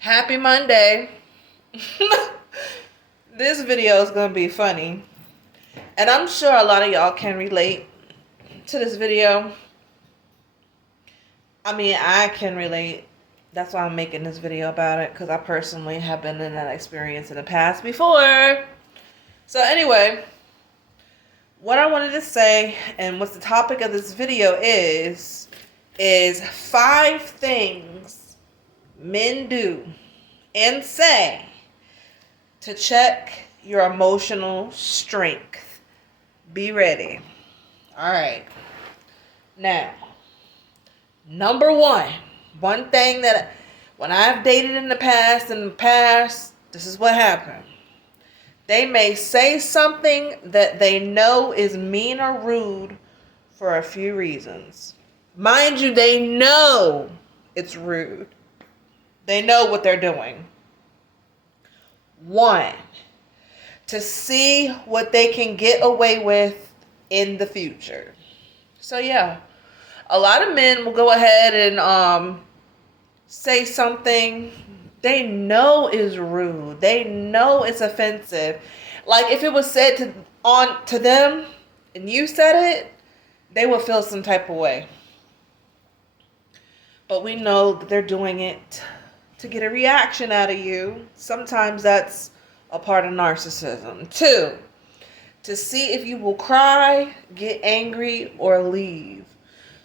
Happy Monday. This video is going to be funny. And I'm sure a lot of y'all can relate to this video. I mean, I can relate. That's why I'm making this video about it. Because I personally have been in that experience in the past before. So anyway, what I wanted to say and what the topic of this video is 5 things men do and say to check your emotional strength. Be ready. All right. Now, number one thing that when I've dated in the past, this is what happened. They may say something that they know is mean or rude for a few reasons. Mind you, they know it's rude. They know what they're doing. 1, to see what they can get away with in the future. So yeah, a lot of men will go ahead and say something they know is rude. They know it's offensive. Like if it was said to them and you said it, they would feel some type of way. But we know that they're doing it to get a reaction out of you. Sometimes that's a part of narcissism. 2, to see if you will cry, get angry, or leave.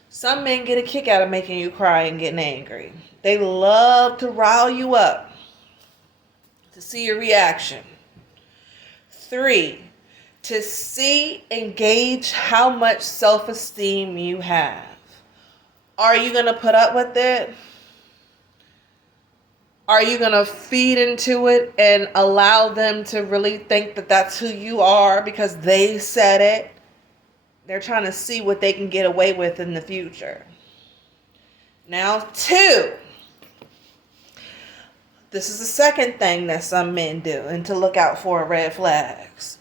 Some men get a kick out of making you cry and getting angry. They love to rile you up to see your reaction. 3, to see and gauge how much self-esteem you have. Are you going to put up with it? Are you going to feed into it and allow them to really think that that's who you are because they said it? They're trying to see what they can get away with in the future. Now, 2. This is the second thing that some men do and to look out for red flags.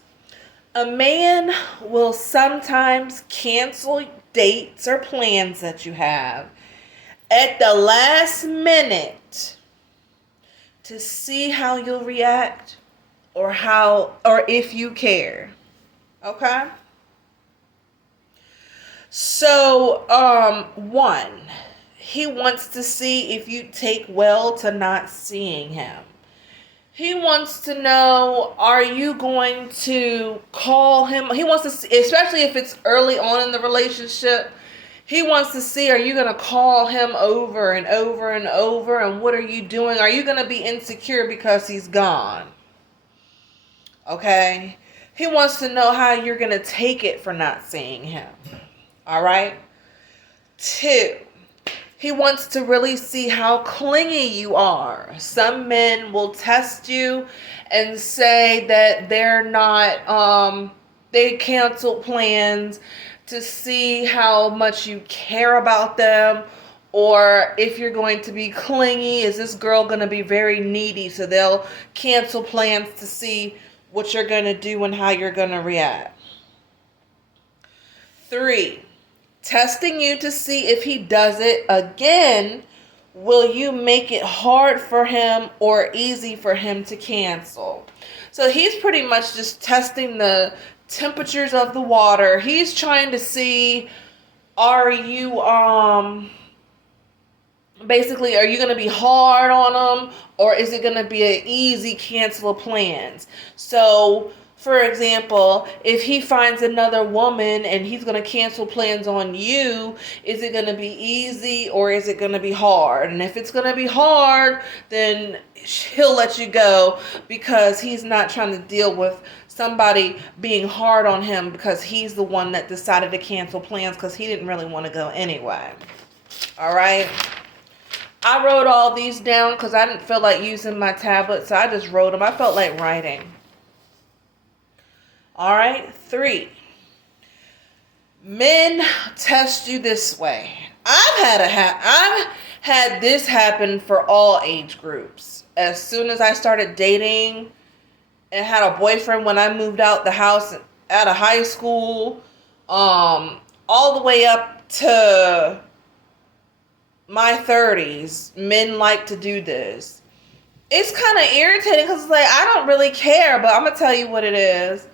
A man will sometimes cancel dates or plans that you have at the last minute to see how you'll react or if you care. Okay? So, 1, he wants to see if you take well to not seeing him. He wants to know, are you going to call him? He wants to see, especially if it's early on in the relationship, he wants to see, are you going to call him over and over and over? And what are you doing? Are you going to be insecure because he's gone? Okay? He wants to know how you're going to take it for not seeing him. All right? 2, he wants to really see how clingy you are. Some men will test you and say that they're not, they canceled plans to see how much you care about them, or if you're going to be clingy. Is this girl going to be very needy? So they'll cancel plans to see what you're going to do and how you're going to react. 3, testing you to see if he does it again. Will you make it hard for him or easy for him to cancel? So he's pretty much just testing the temperatures of the water. He's trying to see, are you basically, are you going to be hard on him, or is it going to be an easy cancel of plans? So for example, if he finds another woman and he's going to cancel plans on you, is it going to be easy or is it going to be hard? And if it's going to be hard, then he'll let you go because he's not trying to deal with somebody being hard on him because he's the one that decided to cancel plans because he didn't really want to go anyway. All right. I wrote all these down because I didn't feel like using my tablet, so I just wrote them. I felt like writing. All right. 3, men test you this way. I've had this happen for all age groups. As soon as I started dating and had a boyfriend when I moved out the house out of high school, all the way up to my 30s, men like to do this. it's kind of irritating because it's like, I don't really care, but I'm going to tell you what it is.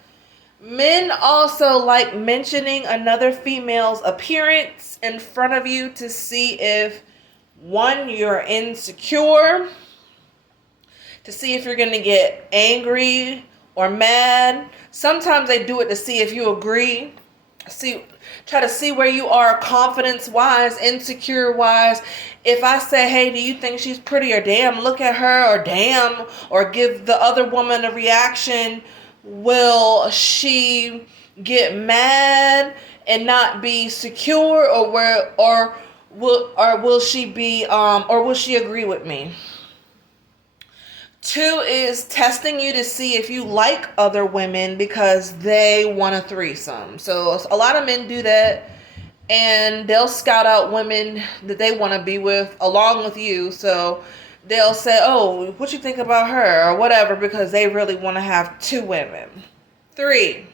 Men also like mentioning another female's appearance in front of you to see if, one, you're insecure, to see if you're going to get angry or mad. Sometimes they do it to see if you agree. Try to see where you are confidence-wise, insecure-wise. If I say, hey, do you think she's pretty, or damn, look at her, or damn, or give the other woman a reaction, will she get mad and not be secure, or will she be or will she agree with me? 2 is testing you to see if you like other women because they want a threesome. So a lot of men do that, and they'll scout out women that they want to be with along with you. So they'll say, oh, what you think about her or whatever, because they really want to have 2 women. 3,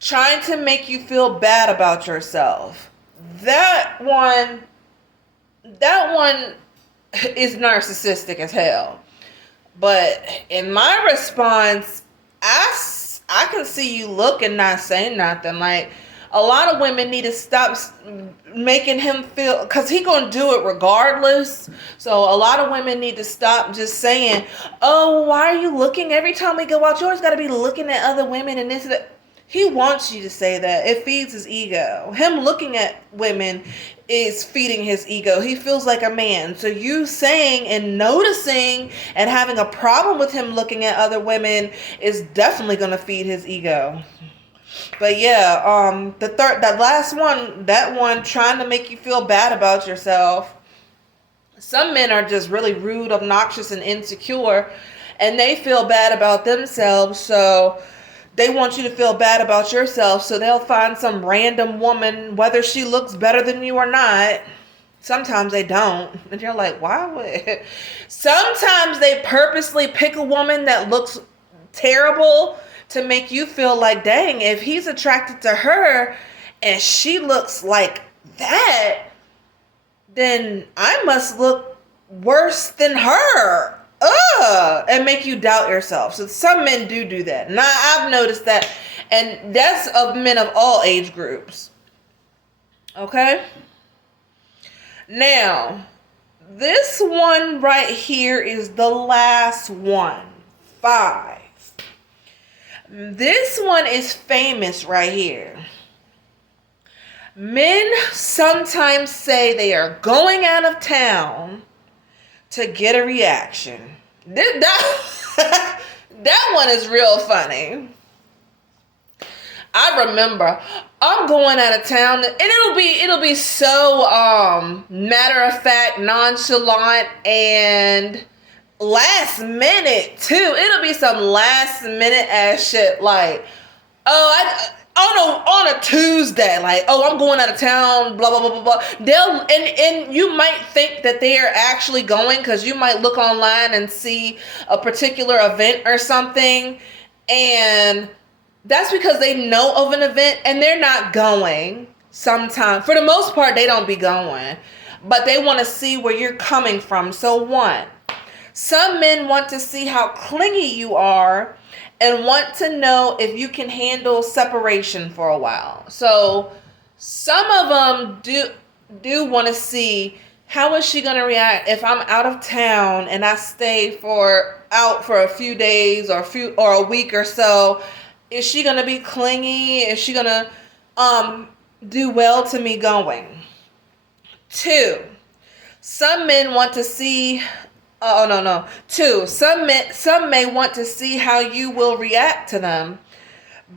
trying to make you feel bad about yourself. That one is narcissistic as hell. But in my response, I can see you look and not say nothing. Like, a lot of women need to stop making him feel, because he gonna do it regardless. So a lot of women need to stop just saying, oh, why are you looking every time we go out? You always got to be looking at other women and this and that. He wants you to say that. It feeds his ego. Him looking at women is feeding his ego. He feels like a man. So you saying and noticing and having a problem with him looking at other women is definitely going to feed his ego. But yeah, that last one, that one, trying to make you feel bad about yourself. Some men are just really rude, obnoxious, and insecure, and they feel bad about themselves, so they want you to feel bad about yourself, so they'll find some random woman, whether she looks better than you or not. Sometimes they don't. And you're like, why would... Sometimes they purposely pick a woman that looks terrible to make you feel like, dang, if he's attracted to her and she looks like that, then I must look worse than her. And make you doubt yourself. So some men do that. And I've noticed that. And that's of men of all age groups. Okay? Now, this one right here is the last one. 5. This one is famous right here. Men sometimes say they are going out of town to get a reaction. That one is real funny. I remember I'm going out of town, and it'll be so matter of fact, nonchalant, and last minute too. It'll be some last minute ass shit like, on a Tuesday, like, oh, I'm going out of town, blah, blah, blah, blah, blah. And you might think that they are actually going, because you might look online and see a particular event or something, and that's because they know of an event and they're not going. Sometimes, for the most part, they don't be going, but they want to see where you're coming from. So 1, some men want to see how clingy you are and want to know if you can handle separation for a while. So some of them do want to see, how is she going to react if I'm out of town and I stay out for a few days or a week or so? Is she going to be clingy? Is she going to do well to me going? 2, some men want to see... 2, some may want to see how you will react to them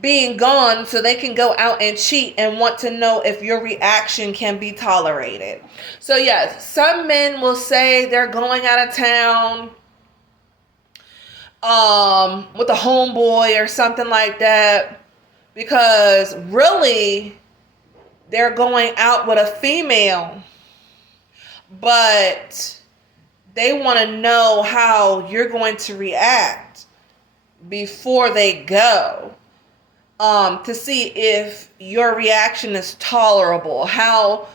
being gone, so they can go out and cheat, and want to know if your reaction can be tolerated. So yes, some men will say they're going out of town with a homeboy or something like that, because really they're going out with a female, but they want to know how you're going to react before they go, to see if your reaction is tolerable. On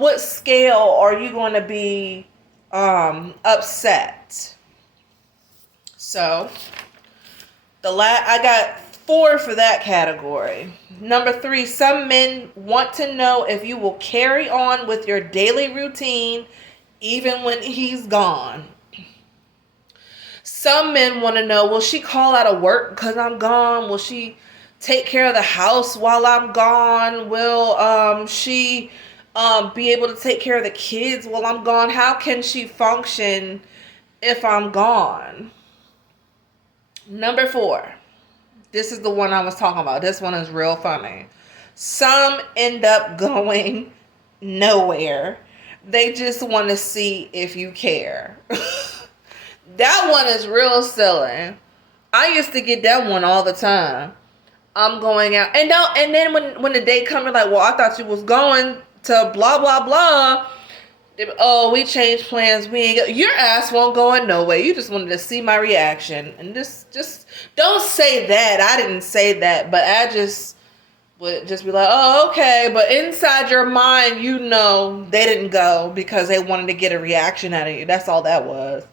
what scale are you going to be upset. So I got 4 for that category. Number 3, some men want to know if you will carry on with your daily routine even when he's gone. Some men want to know, will she call out of work because I'm gone? Will she take care of the house while I'm gone? Will she be able to take care of the kids while I'm gone? How can she function if I'm gone? Number 4. This is the one I was talking about. This one is real funny. Some end up going nowhere. They just want to see if you care. That one is real silly. I used to get that one all the time. I'm going out. And then when the day comes, like, well, I thought you was going to blah, blah, blah. Oh, we changed plans. We ain't your ass won't go in no way. You just wanted to see my reaction. And just don't say that. I didn't say that, but I just would just be like, oh, okay. But inside your mind, you know they didn't go because they wanted to get a reaction out of you. That's all that was.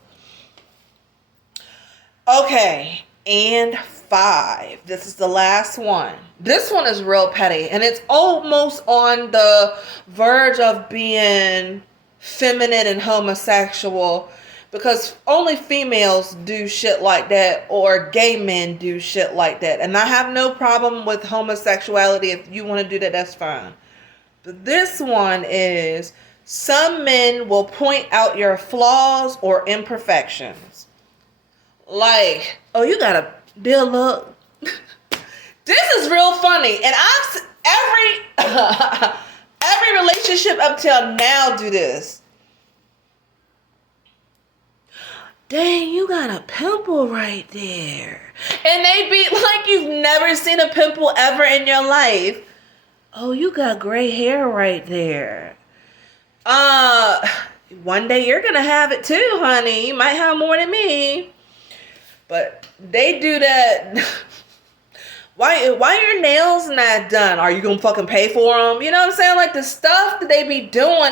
Okay, and 5. This is the last one. This one is real petty, and it's almost on the verge of being feminine and homosexual, because only females do shit like that, or gay men do shit like that. And I have no problem with homosexuality. If you want to do that, that's fine. But this one is, some men will point out your flaws or imperfections. Like, oh, you got a bill look. This is real funny. And every relationship up till now do this. Dang, you got a pimple right there. And they be like, you've never seen a pimple ever in your life. Oh, you got gray hair right there. One day you're gonna have it too, honey. You might have more than me. But they do that. Why your nails not done? Are you gonna fucking pay for them? You know what I'm saying? Like, the stuff that they be doing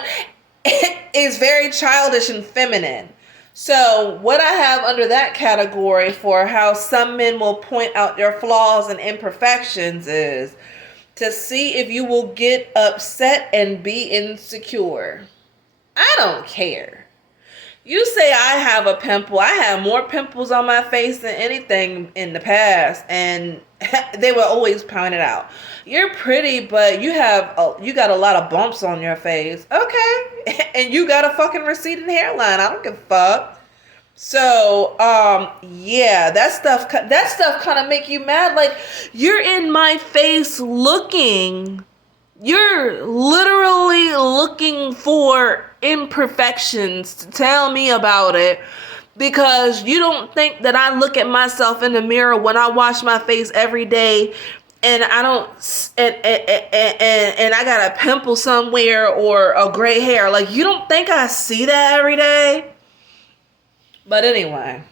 is very childish and feminine. So what I have under that category for how some men will point out your flaws and imperfections is to see if you will get upset and be insecure. I don't care. You say I have a pimple. I have more pimples on my face than anything in the past, and they were always pointed out. You're pretty, but you got a lot of bumps on your face. Okay, and you got a fucking receding hairline. I don't give a fuck. So, yeah, that stuff kind of make you mad. Like, you're in my face looking. You're literally looking for imperfections to tell me about it, because you don't think that I look at myself in the mirror when I wash my face every day and I don't and I got a pimple somewhere or a gray hair. Like, you don't think I see that every day? But anyway,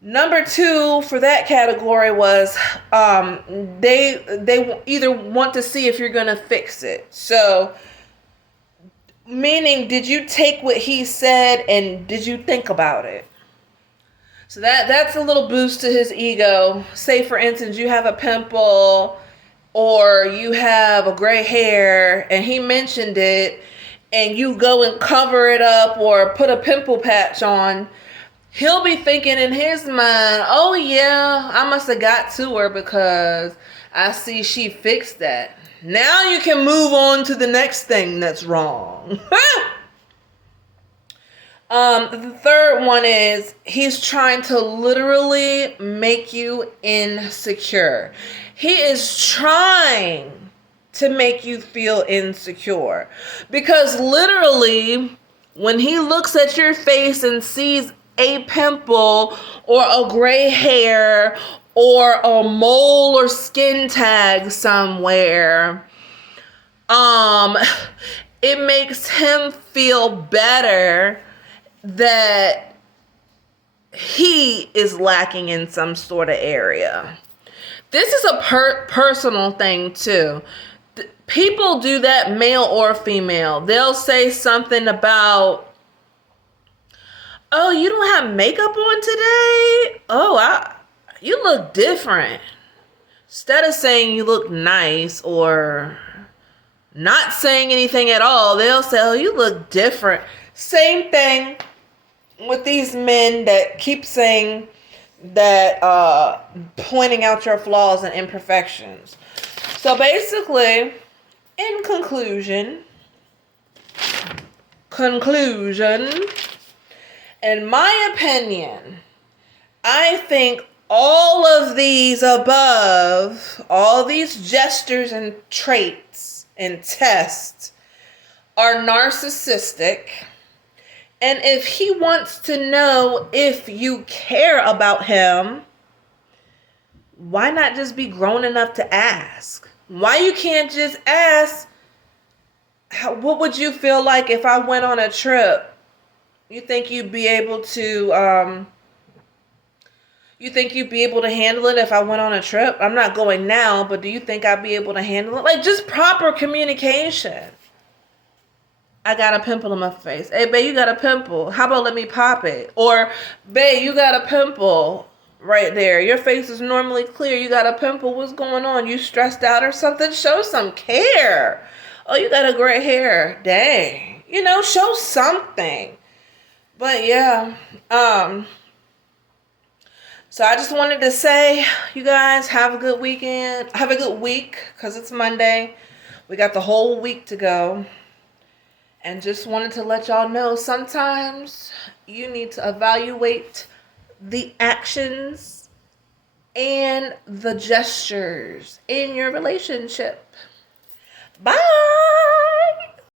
number 2 for that category was they either want to see if you're gonna fix it. So, meaning, did you take what he said and did you think about it? So that's a little boost to his ego. Say, for instance, you have a pimple or you have a gray hair and he mentioned it, and you go and cover it up or put a pimple patch on. He'll be thinking in his mind, oh yeah, I must have got to her because I see she fixed that. Now you can move on to the next thing that's wrong. The third one is, he's trying to literally make you insecure. He is trying to make you feel insecure, because literally when he looks at your face and sees a pimple or a gray hair or a mole or skin tag somewhere, it makes him feel better that he is lacking in some sort of area. This is a personal thing too. People do that, male or female. They'll say something about Oh, you don't have makeup on today? Oh, you look different. Instead of saying you look nice or not saying anything at all, they'll say, oh, you look different. Same thing with these men that keep saying that, pointing out your flaws and imperfections. So basically, in conclusion, in my opinion, I think all of these above, all these gestures and traits and tests are narcissistic. And if he wants to know if you care about him, why not just be grown enough to ask? Why you can't just ask, what would you feel like if I went on a trip? You think you'd be able to handle it if I went on a trip? I'm not going now, but do you think I'd be able to handle it? Like, just proper communication. I got a pimple on my face. Hey, babe, you got a pimple. How about let me pop it? Or, babe, you got a pimple right there. Your face is normally clear. You got a pimple. What's going on? You stressed out or something? Show some care. Oh, you got a gray hair. Dang. Show something. But yeah, so I just wanted to say, you guys have a good weekend. Have a good week, because it's Monday. We got the whole week to go. And just wanted to let y'all know, sometimes you need to evaluate the actions and the gestures in your relationship. Bye.